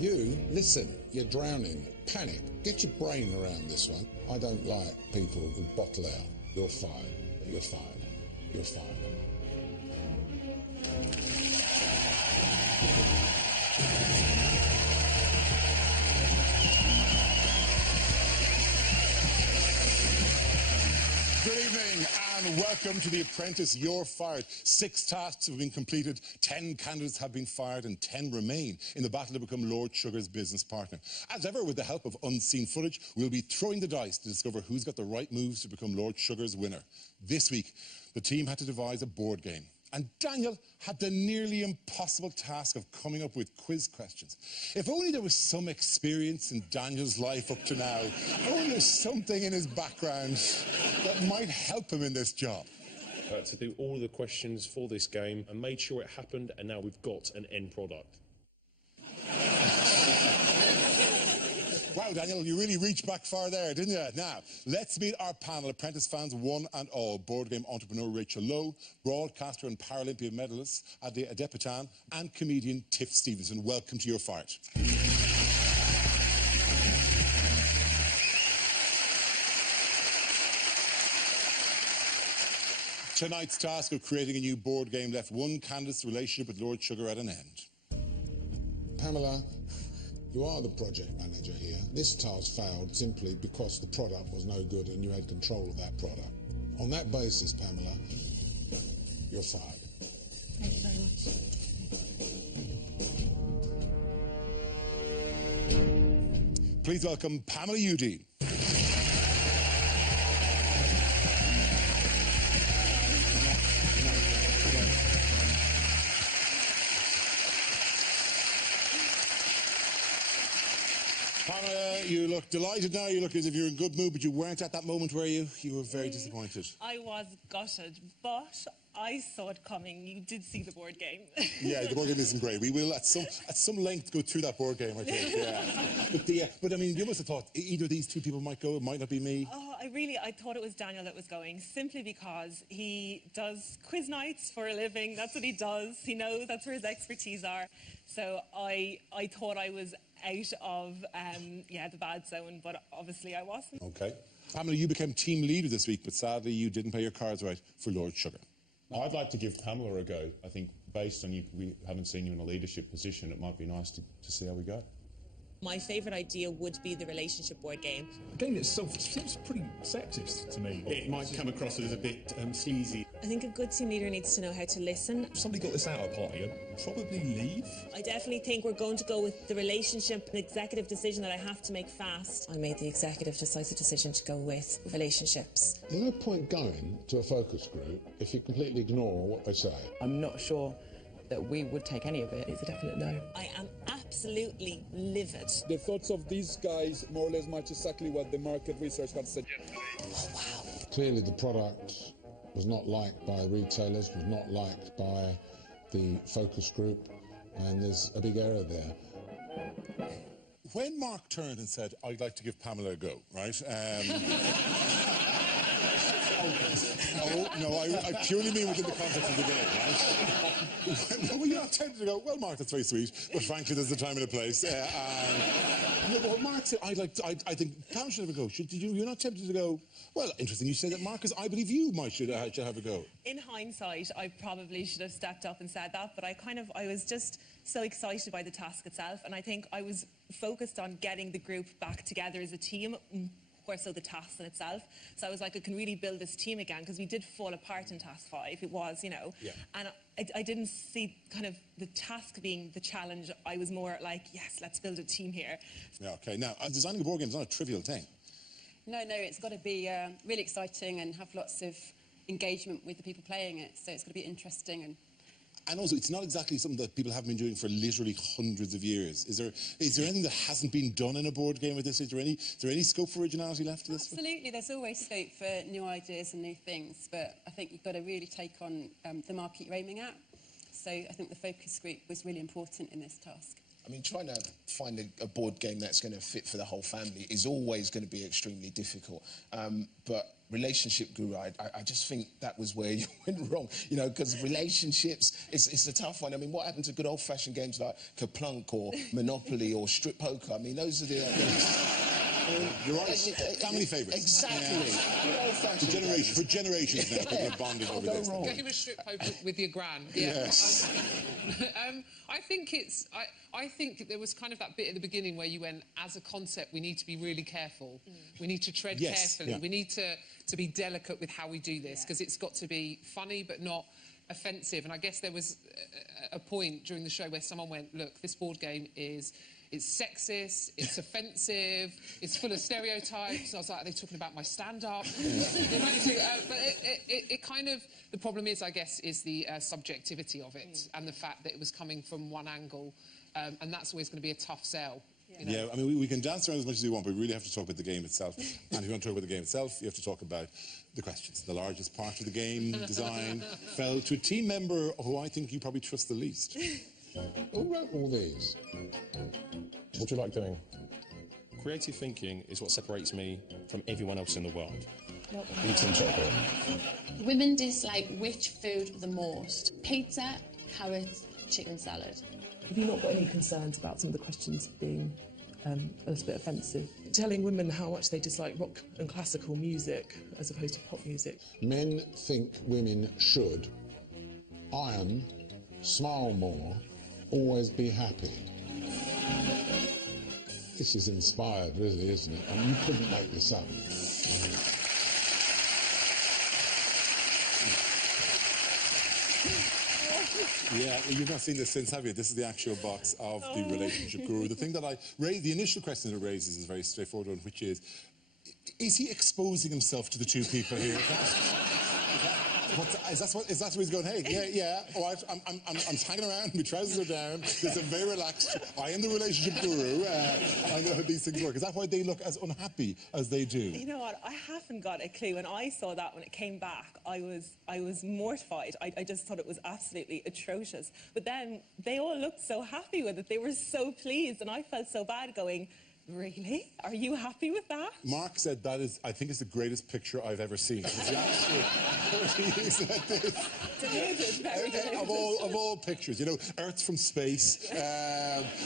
You, listen, you're drowning. Panic. Get your brain around this one. I don't like people who bottle out. You're fired. You're fired. You're fired. Good evening and welcome to The Apprentice. You're fired. 6 tasks have been completed, 10 candidates have been fired and 10 remain in the battle to become Lord Sugar's business partner. As ever, with the help of unseen footage, we'll be throwing the dice to discover who's got the right moves to become Lord Sugar's winner. This week, the team had to devise a board game. And Daniel had the nearly impossible task of coming up with quiz questions. If only there was some experience in Daniel's life up to now. If only there's something in his background that might help him in this job. To do all the questions for this game and made sure it happened, and now we've got an end product. Wow, Daniel, you really reached back far there, didn't you? Now, let's meet our panel, Apprentice fans one and all. Board game entrepreneur Rachel Lowe, broadcaster and Paralympian medalist Ade Adepitan, and comedian Tiff Stevenson. Welcome to Your Fight. Tonight's task of creating a new board game left one candidate's relationship with Lord Sugar at an end. Pamela, you are the project manager here. This task failed simply because the product was no good and you had control of that product. On that basis, Pamela, you're fired. Thank you very much. Please welcome Pamela Udine. Pamela, you look delighted now. You look as if you're in good mood, but you weren't at that moment, were you? You were very disappointed. I was gutted, but I saw it coming. You did see the board game. Yeah, the board game isn't great. We will, at some length, go through that board game, I think. Yeah. But I mean, you must have thought either of these two people might go. It might not be me. Oh, I thought it was Daniel that was going, simply because he does quiz nights for a living. That's what he does. He knows that's where his expertise are. So I thought I was out of the bad zone, but obviously I wasn't. Okay. Pamela, you became team leader this week, but sadly you didn't play your cards right for Lord Sugar. I'd like to give Pamela a go. I think based on we haven't seen you in a leadership position, it might be nice to see how we go. My favourite idea would be the relationship board game. The game itself seems pretty sexist to me. It might come across as a bit sleazy. I think a good team leader needs to know how to listen. If somebody got this out at a party, I'd probably leave. I definitely think we're going to go with the relationship, an executive decision that I have to make fast. I made the executive decisive decision to go with relationships. There's no point going to a focus group if you completely ignore what they say. I'm not sure that we would take any of it. It's a definite no. I am absolutely livid. The thoughts of these guys more or less match exactly what the market research had said. Oh, wow. Clearly the product was not liked by retailers, was not liked by the focus group, and there's a big error there. When Mark turned and said, I'd like to give Pamela a go, right? No, I purely mean within the context of the game, right? Well, you're not tempted to go, well, Mark, that's very sweet, but frankly, there's a time and a place. Well, Mark said, I think Pam should have a go. You're not tempted to go, well, interesting you say that, Mark, because I believe you should have a go. In hindsight, I probably should have stepped up and said that, but I was just so excited by the task itself, and I think I was focused on getting the group back together as a team, more so the task in itself. So I was like, I can really build this team again, because we did fall apart in task 5. It was, you know. Yeah. And I didn't see kind of the task being the challenge. I was more like, yes, let's build a team here. Yeah, okay. Now, designing a board game is not a trivial thing. No, it's got to be really exciting and have lots of engagement with the people playing it. So it's got to be interesting and also, it's not exactly something that people have been doing for literally hundreds of years. Is there anything that hasn't been done in a board game with this? Is there any scope for originality left to this? Absolutely, there's always scope for new ideas and new things, but I think you've got to really take on the market you're aiming at. So I think the focus group was really important in this task. I mean, trying to find a board game that's going to fit for the whole family is always going to be extremely difficult. But Relationship Guru, I just think that was where you went wrong, you know, because relationships, it's a tough one. I mean, what happened to good old-fashioned games like Kaplunk or Monopoly or Strip Poker? I mean, those are the... You're right. Family favourites. Exactly. Yeah. For generations now, people have bonded over this. Game of strip poker with your gran. Yeah. Yes. I think there was kind of that bit at the beginning where you went, as a concept, we need to be really careful. We need to tread carefully. We need to be delicate with how we do this, because it's got to be funny but not offensive. And I guess there was a point during the show where someone went, look, this board game it's sexist, it's offensive, it's full of stereotypes. I was like, are they talking about my stand-up? But it kind of... The problem is, I guess, is the subjectivity of it and the fact that it was coming from one angle, and that's always going to be a tough sell. You know? Yeah, I mean, we can dance around as much as we want, but we really have to talk about the game itself. And if you want to talk about the game itself, you have to talk about the questions. The largest part of the game design fell to a team member who I think you probably trust the least. Who wrote all these? What do you like doing? Creative thinking is what separates me from everyone else in the world. Eating chocolate. Women dislike which food the most? Pizza, carrots, chicken salad. Have you not got any concerns about some of the questions being a little bit offensive? Telling women how much they dislike rock and classical music as opposed to pop music. Men think women should iron, smile more, always be happy. This is inspired, really, isn't it? I mean, you couldn't make this up. Yeah, well, you've not seen this since, have you? This is the actual box of the Relationship Guru. The thing that I raised, the initial question that it raises is a very straightforward one, which is he exposing himself to the two people here? Is that what he's going, hey, yeah, all right, I'm hanging around, my trousers are down, this is very relaxed, I am the Relationship Guru, I know how these things work. Is that why they look as unhappy as they do? You know what, I haven't got a clue. When I saw that, when it came back, I was mortified. I just thought it was absolutely atrocious. But then they all looked so happy with it. They were so pleased, and I felt so bad going, really? Are you happy with that? Mark said that is, I think it's the greatest picture I've ever seen. He said this. Deluded, very deluded. Of all pictures, you know, Earth from space,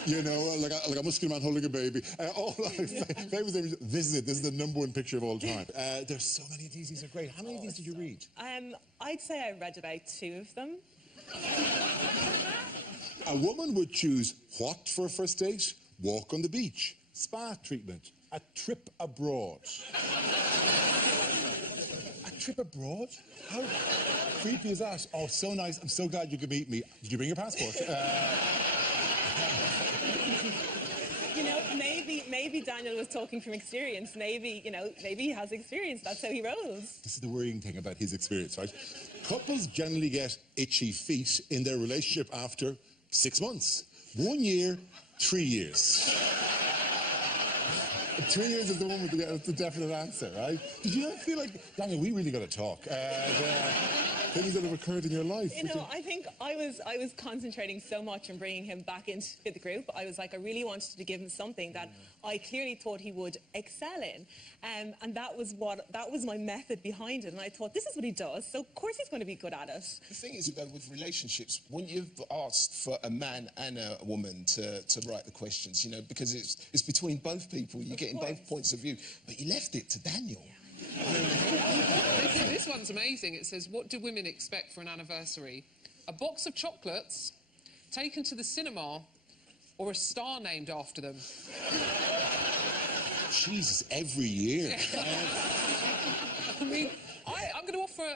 you know, like a muscular man holding a baby. Famous images. This is it. This is the #1 picture of all time. There's so many of these. These are great. How many of these did you read? I'd say I read about 2 of them. A woman would choose what for a first date? Walk on the beach. Spa treatment, a trip abroad. A trip abroad? How creepy is that? Oh, so nice. I'm so glad you could meet me. Did you bring your passport? You know, maybe Daniel was talking from experience. Maybe he has experience. That's how he rolls. This is the worrying thing about his experience, right? Couples generally get itchy feet in their relationship after 6 months. 1 year, 3 years. 3 years is the one with the definite answer, right? Did you not feel like, Daniel, we really got to talk? Things that have occurred in your life. You know, I think I was concentrating so much on bringing him back into the group. I was like, I really wanted to give him something that I clearly thought he would excel in, and that was my method behind it. And I thought, this is what he does, so of course he's going to be good at it. The thing is, though, with relationships, when you've asked for a man and a woman to write the questions, you know, because it's between both people, you're getting both points of view, but you left it to Daniel. This one's amazing. It says, what do women expect for an anniversary? A box of chocolates, taken to the cinema, or a star named after them? Jesus, every year. I mean, I'm going to offer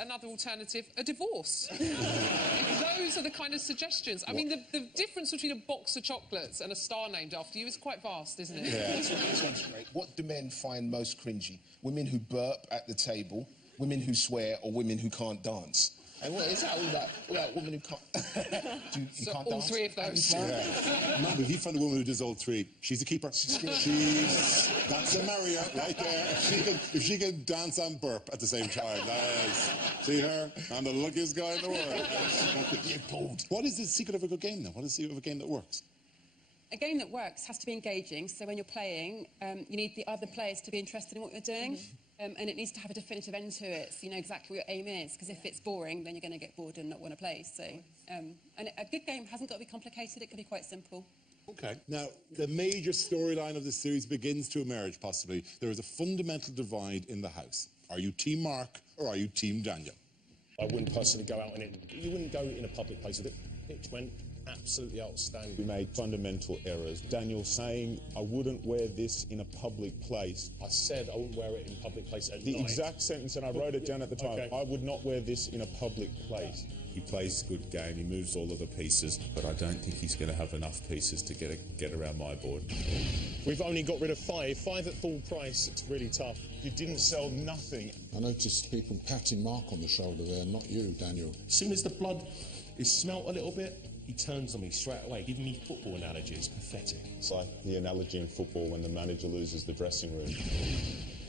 another alternative, a divorce. Those are the kind of suggestions. I mean, the difference between a box of chocolates and a star named after you is quite vast, isn't it? Yeah. This one's great. What do men find most cringy? Women who burp at the table, women who swear, or women who can't dance? And what is that all that women who can't... you so can't all dance? 3 of those. Yeah. No, but he found a woman who does all 3. She's a keeper. That's a Maria right there. If she can dance and burp at the same time, nice. See her? I'm the luckiest guy in the world. What is the secret of a good game, then? What is the secret of a game that works? A game that works has to be engaging, so when you're playing, you need the other players to be interested in what you're doing, and it needs to have a definitive end to it, so you know exactly what your aim is, because if it's boring, then you're going to get bored and not want to play. So, and a good game hasn't got to be complicated, it can be quite simple. Okay. Now, the major storyline of this series begins to emerge, possibly. There is a fundamental divide in the house. Are you Team Mark or are you Team Daniel? I wouldn't personally go out in it. You wouldn't go in a public place with it. It went absolutely outstanding. We made fundamental errors. Daniel saying, I wouldn't wear this in a public place. I said I wouldn't wear it in a public place at The night. exact sentence, and I wrote it down at the time. Okay. I would not wear this in a public place. He plays a good game, he moves all of the pieces, but I don't think he's going to have enough pieces to get around my board. We've only got rid of 5 at full price. It's really tough. You didn't sell nothing. I noticed people patting Mark on the shoulder there, not you, Daniel. As soon as the blood is smelt a little bit, he turns on me straight away, giving me football analogies. Pathetic. It's like the analogy in football when the manager loses the dressing room.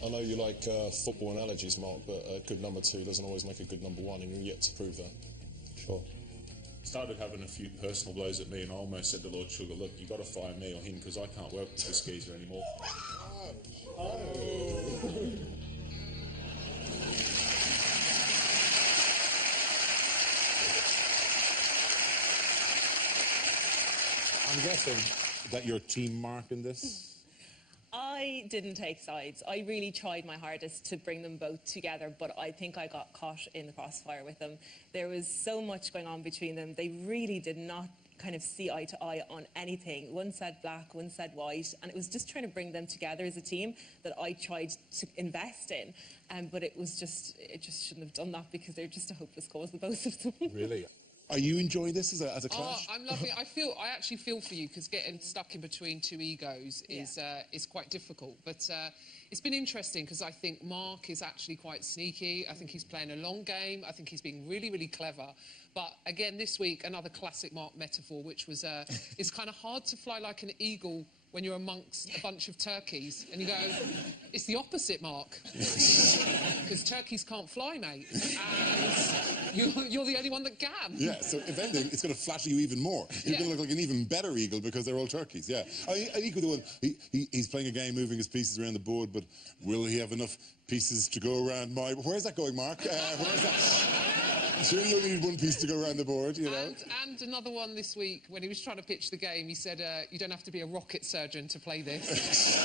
I know you like football analogies, Mark, but a good number 2 doesn't always make a good number 1, and you're yet to prove that. Sure. Started having a few personal blows at me, and I almost said to Lord Sugar, look, you've got to fire me or him, because I can't work with this geezer anymore. I'm guessing that you're Team Mark in this? I didn't take sides. I really tried my hardest to bring them both together, but I think I got caught in the crossfire with them. There was so much going on between them. They really did not kind of see eye to eye on anything. One said black, one said white, and it was just trying to bring them together as a team that I tried to invest in. But it just shouldn't have done that, because they're just a hopeless cause, the both of them. Really? Are you enjoying this as a clash? Oh, I'm loving it. I actually feel for you, because getting stuck in between 2 egos is quite difficult. But it's been interesting, because I think Mark is actually quite sneaky. I think he's playing a long game. I think he's being really, really clever. But again, this week, another classic Mark metaphor, which was it's kind of hard to fly like an eagle when you're amongst a bunch of turkeys, and you go, it's the opposite, Mark, because turkeys can't fly, mate, and you're the only one that can. Yeah, so if anything, it's going to flatter you even more. You're going to look like an even better eagle, because they're all turkeys, yeah. I equal the one, he's playing a game, moving his pieces around the board, but will he have enough pieces to go around my... Where's that going, Mark? Where's that... Surely you only need one piece to go around the board, you know? And another one this week, when he was trying to pitch the game, he said, you don't have to be a rocket surgeon to play this.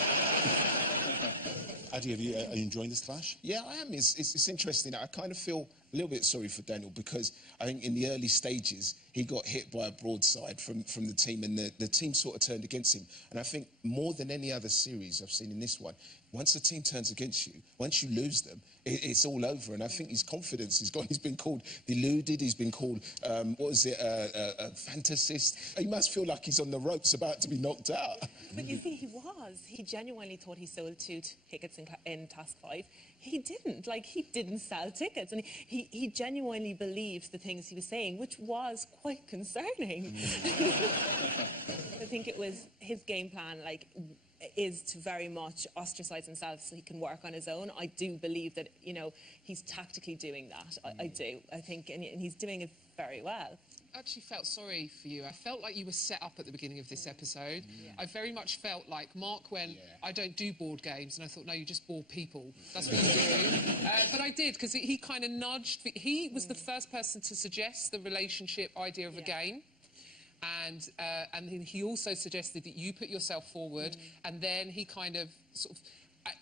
Adi, are you enjoying this clash? Yeah, I am. It's interesting. I kind of feel a little bit sorry for Daniel, because I think in the early stages he got hit by a broadside from the team, and the team sort of turned against him. And I think more than any other series I've seen in this one, once the team turns against you, once you lose them, it's all over. And I think his confidence is gone. He's been called deluded. He's been called, a fantasist. He must feel like he's on the ropes, about to be knocked out. But you see, he was. He genuinely thought he sold 2 tickets in Task 5. He didn't. Like, he didn't sell tickets. And he genuinely believed the things he was saying, which was quite concerning. I think it was his game plan, like, is to very much ostracise himself so he can work on his own. I do believe that, you know, he's tactically doing that. I do. I think, and he's doing it very well. I actually felt sorry for you. I felt like you were set up at the beginning of this episode. I very much felt like Mark went, I don't do board games, and I thought, no, you just bore people. That's what you do. But I did, because he kind of nudged. He was the first person to suggest the relationship idea of a game. And he also suggested that you put yourself forward, and then he kind of sort of...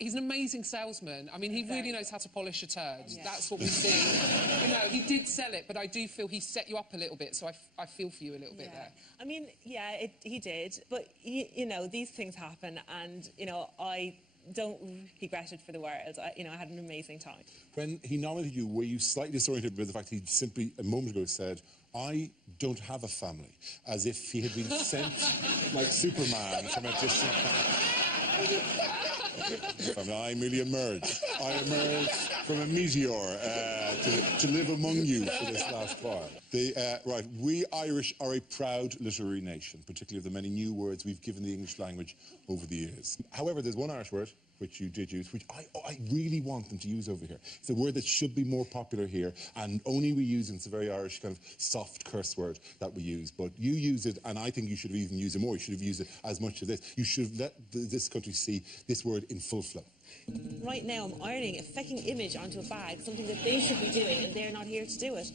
he's an amazing salesman. I mean, he really knows how to polish a turd. That's what we see. You know, he did sell it, but I do feel he set you up a little bit, so I feel for you a little bit there. I mean, yeah, he did. But, you know, these things happen, and, you know, I don't regret it for the world. You know, I had an amazing time. When he nominated you, were you slightly disoriented by the fact he simply, a moment ago, said, I don't have a family, as if he had been sent like Superman from a distant planet. I merely emerged. I emerged from a meteor to live among you for this last while. Right, we Irish are a proud literary nation, particularly of the many new words we've given the English language over the years. However, there's one Irish word which you did use, which I really want them to use over here. It's a word that should be more popular here, and only we use it. It's a very Irish kind of soft curse word that we use. But you use it, and I think you should have even used it more. You should have used it as much as this. You should have let this country see this word in full flow. Right now I'm ironing a fecking image onto a bag, something that they should be doing, and they're not here to do it.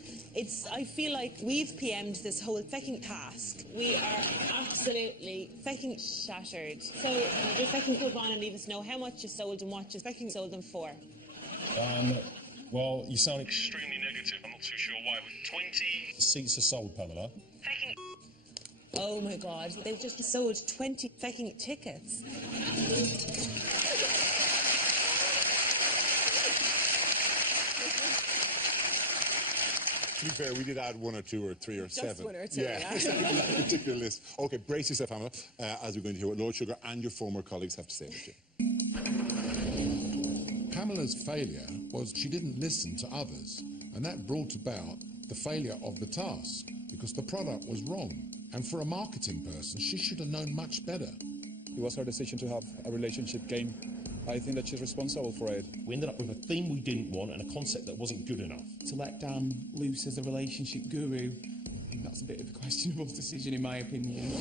I feel like we've PM'd this whole fecking task. We are absolutely fecking shattered. So just fecking come on and leave us know how much you sold and what you fecking sold them for. Well, you sound extremely negative. I'm not too sure why. 20 seats are sold, Pamela. Oh my God, they've just sold 20 fecking tickets. To be fair, we did add 1 or 2 or 3 or Just 7. 1 or 2, yeah. That particular list. OK, brace yourself, Pamela, as we're going to hear what Lord Sugar and your former colleagues have to say about you. Pamela's failure was she didn't listen to others, and that brought about the failure of the task, because the product was wrong. And for a marketing person, she should have known much better. It was her decision to have a relationship game. I think that she's responsible for it. We ended up with a theme we didn't want and a concept that wasn't good enough. To let Dan loose as a relationship guru, I think that's a bit of a questionable decision in my opinion.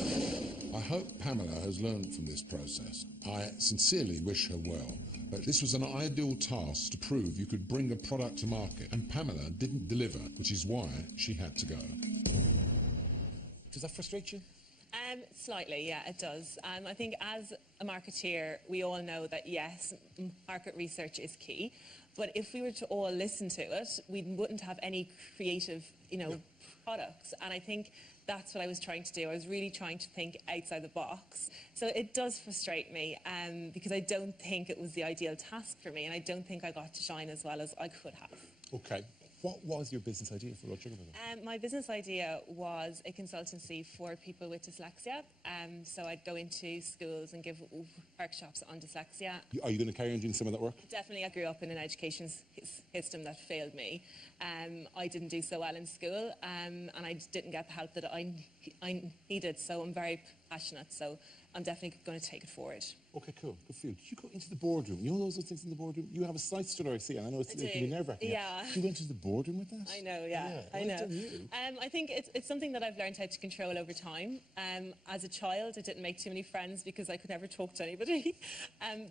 I hope Pamela has learned from this process. I sincerely wish her well. But this was an ideal task to prove you could bring a product to market, and Pamela didn't deliver, which is why she had to go. Does that frustrate you? Slightly, yeah, it does. I think as a marketeer, we all know that, yes, market research is key. But if we were to all listen to it, we wouldn't have any creative, products. And I think that's what I was trying to do. I was really trying to think outside the box. So it does frustrate me because I don't think it was the ideal task for me, and I don't think I got to shine as well as I could have. OK. What was your business idea for Lord Sugar? My business idea was a consultancy for people with dyslexia. So I'd go into schools and give workshops on dyslexia. Are you going to carry on doing some of that work? Definitely. I grew up in an education system that failed me. I didn't do so well in school, and I didn't get the help that I needed. So I'm very passionate. So I'm definitely going to take it forward. OK, cool. Good for you. Did you go into the boardroom? You know those things in the boardroom? You have a slight stutter, I see, and I know it can be nerve-wracking. Yeah. You went into the boardroom with that? I know, yeah. I know. I think it's something that I've learned how to control over time. As a child, I didn't make too many friends because I could never talk to anybody.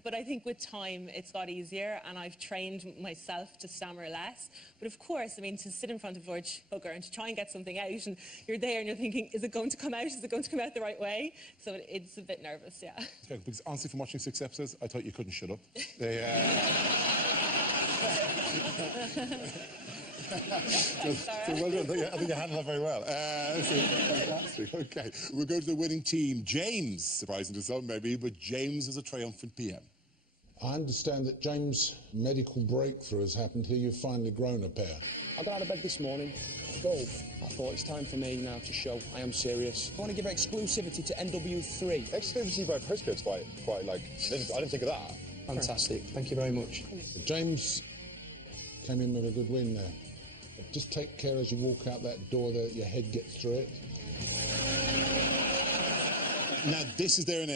But I think with time, it's got easier, and I've trained myself to stammer less. But of course, I mean, to sit in front of Lord Sugar and to try and get something out, and you're there and you're thinking, is it going to come out? Is it going to come out the right way? So it's a bit nervous, yeah. Okay, because honestly, from watching 6 episodes, I thought you couldn't shut up. So well done. I think you handled that very well. Fantastic. OK. We'll go to the winning team. James, surprising to some maybe, but James is a triumphant PM. I understand that James' medical breakthrough has happened here. You've finally grown a pair. I got out of bed this morning, golf. I thought it's time for me now to show I am serious. I want to give exclusivity to NW3. Exclusivity by postcode's quite like, I didn't think of that. Fantastic. Thank you very much. James came in with a good win there. Just take care as you walk out that door that your head gets through it. Now, this is their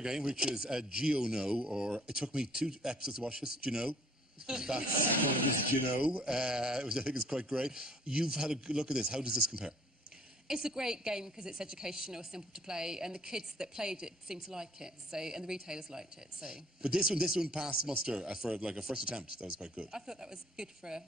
game, which is Geo-No, or it took me 2 episodes to watch this, Geo-No. That's what it is, Geo-No, which I think is quite great. You've had a good look at this. How does this compare? It's a great game because it's educational, simple to play, and the kids that played it seemed to like it, so, and the retailers liked it, so... But this one passed muster for like a first attempt. That was quite good. I thought that was good for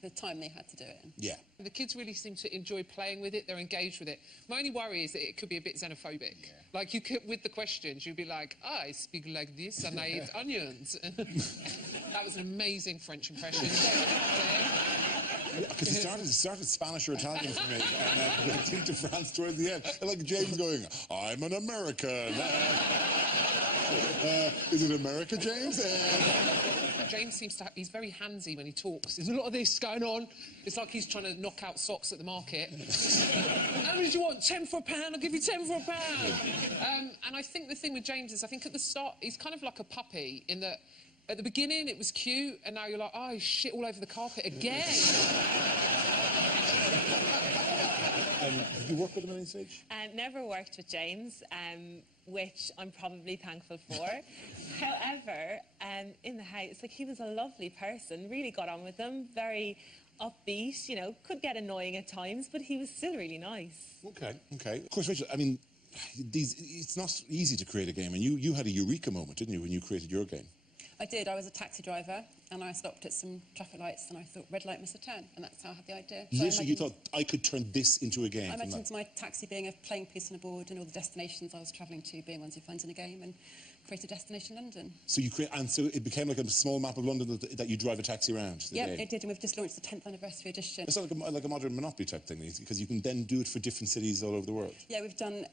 the time they had to do it. Yeah. The kids really seem to enjoy playing with it. They're engaged with it. My only worry is that it could be a bit xenophobic. Yeah. Like, you could, with the questions, you'd be like, I speak like this and I eat onions. That was an amazing French impression. Because it started Spanish or Italian for me, and went into France towards the end. And like James going, I'm an American. Is it America, James? James seems to he's very handsy when he talks. There's a lot of this going on. It's like he's trying to knock out socks at the market. How many do you want? 10 for a pound? I'll give you 10 for a pound. And I think the thing with James is, I think at the start, he's kind of like a puppy in that At the beginning, it was cute, and now you're like, oh, shit all over the carpet again. Did you work with him at any stage? Never worked with James, which I'm probably thankful for. However, in the house, like, he was a lovely person, really got on with them, very upbeat, you know, could get annoying at times, but he was still really nice. Okay, okay. Of course, Rachel, I mean, it's not easy to create a game, and you had a eureka moment, didn't you, when you created your game? I did. I was a taxi driver, and I stopped at some traffic lights, and I thought red light must turn, and that's how I had the idea. So Literally, you thought, I could turn this into a game? I imagined my taxi being a playing piece on a board, and all the destinations I was travelling to being ones you find in a game, and created Destination London. So you create, and so it became like a small map of London that you drive a taxi around. Yeah, it did, and we've just launched the 10th anniversary edition. It's like a modern Monopoly type thing, because you can then do it for different cities all over the world. Yeah, we've done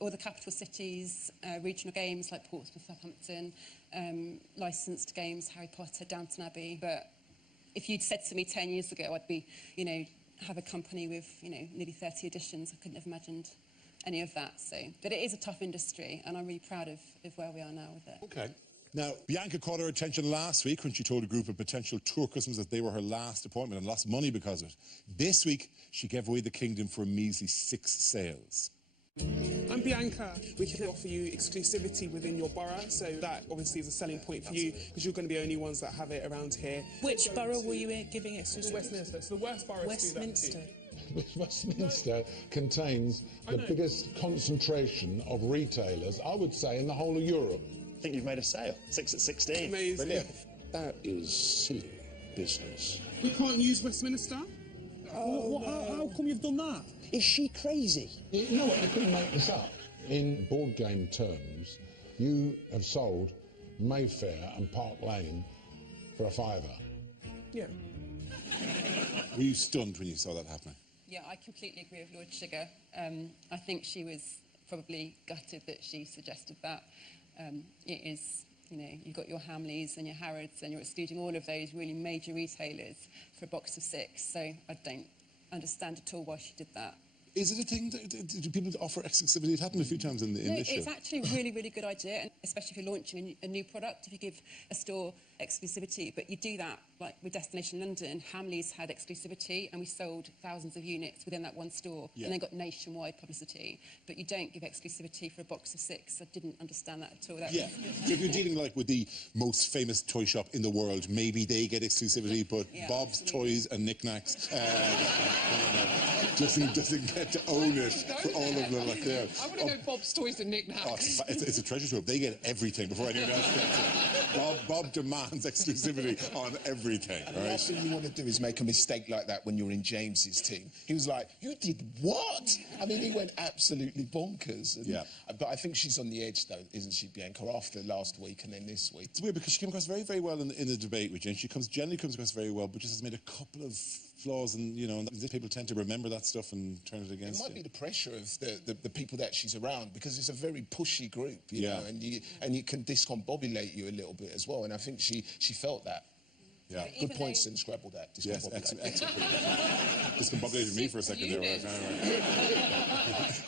all the capital cities, regional games like Portsmouth, Southampton, licensed games, Harry Potter, Downton Abbey. But if you'd said to me 10 years ago I'd be, you know, have a company with, you know, nearly 30 editions, I couldn't have imagined any of that. So, but it is a tough industry, and I'm really proud of where we are now with it. Okay. Now, Bianca caught her attention last week when she told a group of potential tour customers that they were her last appointment and lost money because of it. This week, she gave away the kingdom for a measly 6 sales. I'm Bianca. We can offer you exclusivity within your borough, so that obviously is a selling point for you, because you're going to be the only ones that have it around here. Which borough were you giving exclusivity? Westminster. It's the worst borough Westminster. to do that. Westminster contains the biggest concentration of retailers, I would say, in the whole of Europe. I think you've made a sale. 6 at 16. Amazing. Brilliant. That is silly business. We can't use Westminster? How come you've done that? Is she crazy? You know what, you couldn't make this up. In board game terms, you have sold Mayfair and Park Lane for a £5. Yeah. Were you stunned when you saw that happening? Yeah, I completely agree with Lord Sugar. I think she was probably gutted that she suggested that. It is, you know, you've got your Hamleys and your Harrods, and you're excluding all of those really major retailers for a box of 6. So I don't understand at all why she did that. Is it a thing? Do people offer exclusivity? It happened a few times in this show. It's actually a really, really good idea, and especially if you're launching a new product, if you give a store exclusivity. But you do that, like with Destination London, Hamleys had exclusivity, and we sold thousands of units within that one store, and then got nationwide publicity. But you don't give exclusivity for a box of 6. I didn't understand that at all. So if you're dealing like with the most famous toy shop in the world, maybe they get exclusivity, but Bob's Toys and Knickknacks doesn't get to own it for all of them like there. I want to go Bob's Toys and Knickknacks. Oh, it's a treasure trove. They get everything before anyone else gets it. Bob demands exclusivity on everything. The last thing you want to do is make a mistake like that when you're in James's team. He was like, "You did what?" I mean, he went absolutely bonkers. And, but I think she's on the edge, though, isn't she, Bianca, after last week and then this week? It's weird because she came across very, very well in the debate with Jane. She generally comes across very well, but just has made a couple of flaws, and you know, and people tend to remember that stuff and turn it against it. Might be the pressure of the people that she's around, because it's a very pushy group, you know, and you can discombobulate you a little bit as well. And I think she felt that. Yeah. Good points in Scrabble that. Yes, excellent. Discombobulated me for a second there.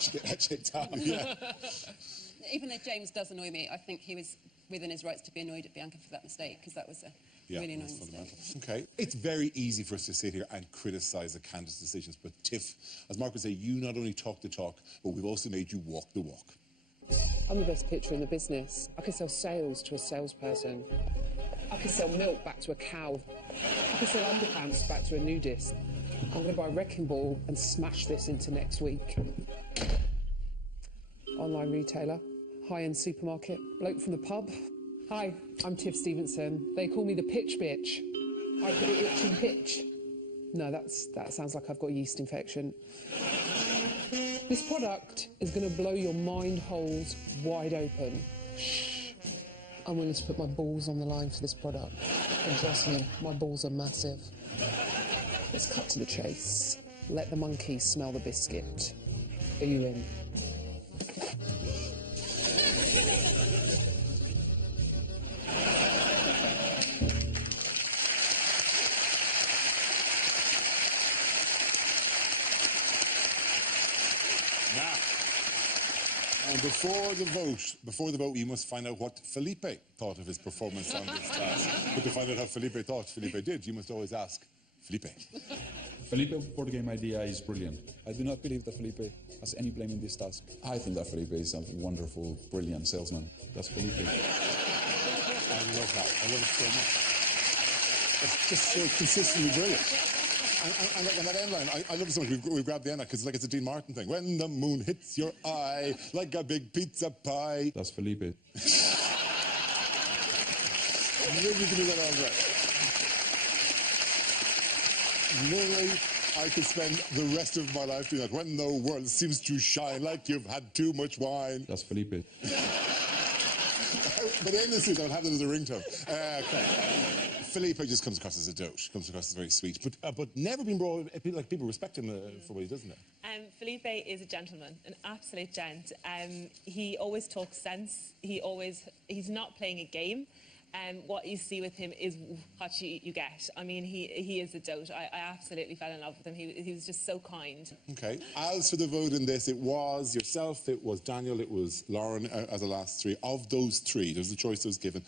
Should get that checked out. Yeah. Even though James does annoy me, I think he was within his rights to be annoyed at Bianca for that mistake, because that was a really annoying mistake. Okay. It's very easy for us to sit here and criticise a candidate's decisions, but Tiff, as Mark would say, you not only talk the talk, but we've also made you walk the walk. I'm the best pitcher in the business. I can sell sales to a salesperson. I can sell milk back to a cow. I can sell underpants back to a nudist. I'm going to buy a wrecking ball and smash this into next week. Online retailer, high-end supermarket, bloke from the pub. Hi, I'm Tiff Stevenson. They call me the pitch bitch. I put it itching pitch. No, that sounds like I've got a yeast infection. This product is going to blow your mind holes wide open. Shh. I'm willing to put my balls on the line for this product. And trust me, my balls are massive. Let's cut to the chase. Let the monkey smell the biscuit. Are you in? And before before the vote, you must find out what Felipe thought of his performance on this task. But to find out how Felipe thought Felipe did, you must always ask Felipe. Felipe's board game idea is brilliant. I do not believe that Felipe has any blame in this task. I think that Felipe is a wonderful, brilliant salesman. That's Felipe. I love that. I love it so much. It's just so consistently brilliant. And that end line, I love it so much. We've grabbed the end line because it's a Dean Martin thing. When the moon hits your eye like a big pizza pie. That's Felipe. Maybe you can do that all right. Literally, I could spend the rest of my life doing that. When the world seems to shine like you've had too much wine. That's Felipe. But in this I'll have that as a ringtone. Okay. Felipe just comes across as a dote, comes across as very sweet, but never been brought. Like people respect him for what he does, doesn't they? Felipe is a gentleman, an absolute gent. He always talks sense. He's not playing a game. What you see with him is what you get. I mean, he is a dote. I absolutely fell in love with him. He was just so kind. Okay. As for the vote in this, it was yourself, it was Daniel, it was Lauren as the last three. Of those three, there's a choice that was given.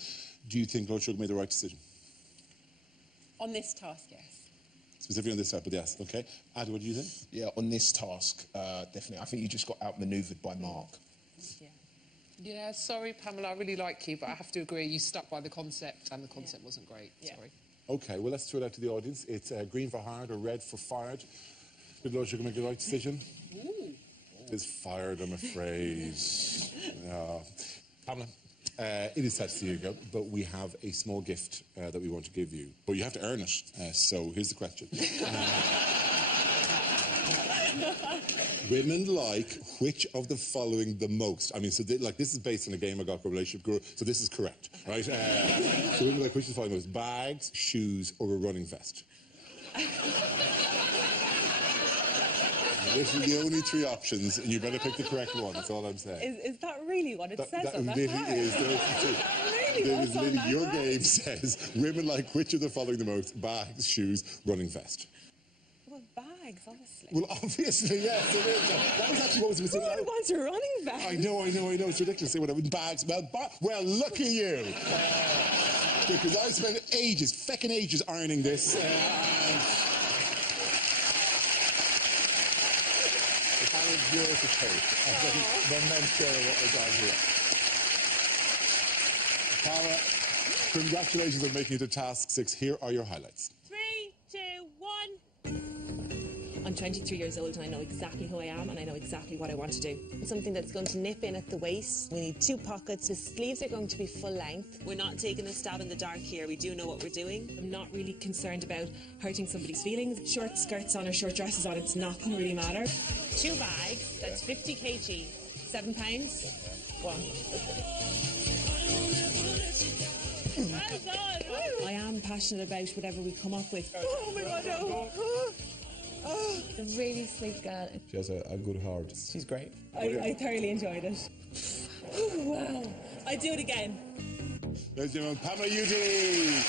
Do you think Lord Sugar made the right decision? On this task, yes. Specifically on this side, but yes. Okay. Adi, what do you think? Yeah, on this task, definitely. I think you just got outmanoeuvred by Mark. Yeah, sorry, Pamela, I really like you, but I have to agree, you stuck by the concept, and the concept wasn't great. Sorry. Okay, well, let's throw it out to the audience. It's green for hired or red for fired. Did Lord Sugar make the right decision? It's fired, I'm afraid. Pamela, it is sad to see you go, but we have a small gift that we want to give you. But you have to earn it. So here's the question. Women like which of the following the most? I mean, so this is based on a game I got for Relationship Guru, so this is correct, right? So women like which of the following the most? Bags, shoes, or a running vest? This is the only three options, and you better pick the correct one. That's all I'm saying. Is that really what it says that on that really card? is. Your game says women like which of the following the most? Bags, shoes, running vest. Well, bags, obviously. Well, obviously, yes, it is. That was actually what was missing. Who wants a running vest? I know. It's ridiculous. Say whatever. Bags. Well, look at you. Because I spent feckin' ages ironing this. It's yours to take. I think the memento of what we've done here. Paula, congratulations on making it to Task 6. Here are your highlights. 3, 2, 1. I'm 23 years old and I know exactly who I am and I know exactly what I want to do. Something that's going to nip in at the waist. We need 2 pockets. The sleeves are going to be full length. We're not taking a stab in the dark here. We do know what we're doing. I'm not really concerned about hurting somebody's feelings. Short skirts on or short dresses on, it's not going to really matter. 2 bags, that's 50 kg. £7. Go on. I am passionate about whatever we come up with. Oh my God, no. A really sweet girl. She has a good heart. She's great. I thoroughly enjoyed it. Wow. I'd do it again. Ladies and gentlemen, Pamela Udy.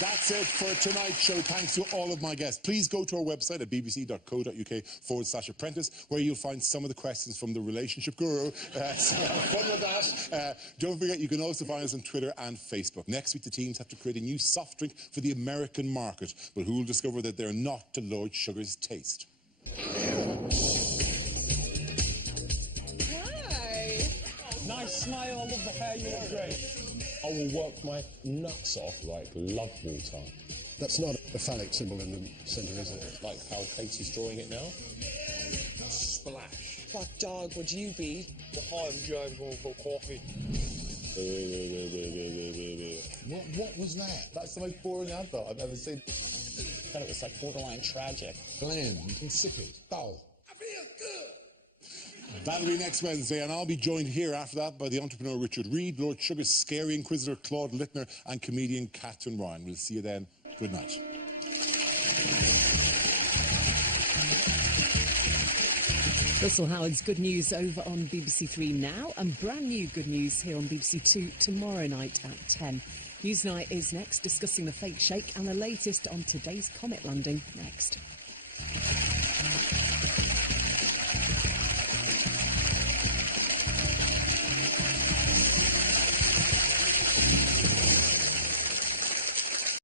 That's it for tonight's show. Thanks to all of my guests. Please go to our website at bbc.co.uk/apprentice, where you'll find some of the questions from the Relationship Guru. So have fun with that. Don't forget, you can also find us on Twitter and Facebook. Next week, the teams have to create a new soft drink for the American market, but who will discover that they're not to Lord Sugar's taste? Hi. Nice smile. I love the hair. You look great. I will work my nuts off like love water. That's not a phallic symbol in the centre, is it? Like how Katie's drawing it now. Splash. What dog would you be? Well, hi, I'm James. I'm for coffee. What was that? That's the most boring advert I've ever seen. I thought it was like borderline tragic. Bland, insipid, dull. That'll be next Wednesday, and I'll be joined here after that by the entrepreneur Richard Reid, Lord Sugar's scary inquisitor Claude Littner, and comedian Catherine Ryan. We'll see you then. Good night. Russell Howard's Good News over on BBC 3 now, and brand new Good News here on BBC 2 tomorrow night at 10. Newsnight is next, discussing the fake shake and the latest on today's comet landing next.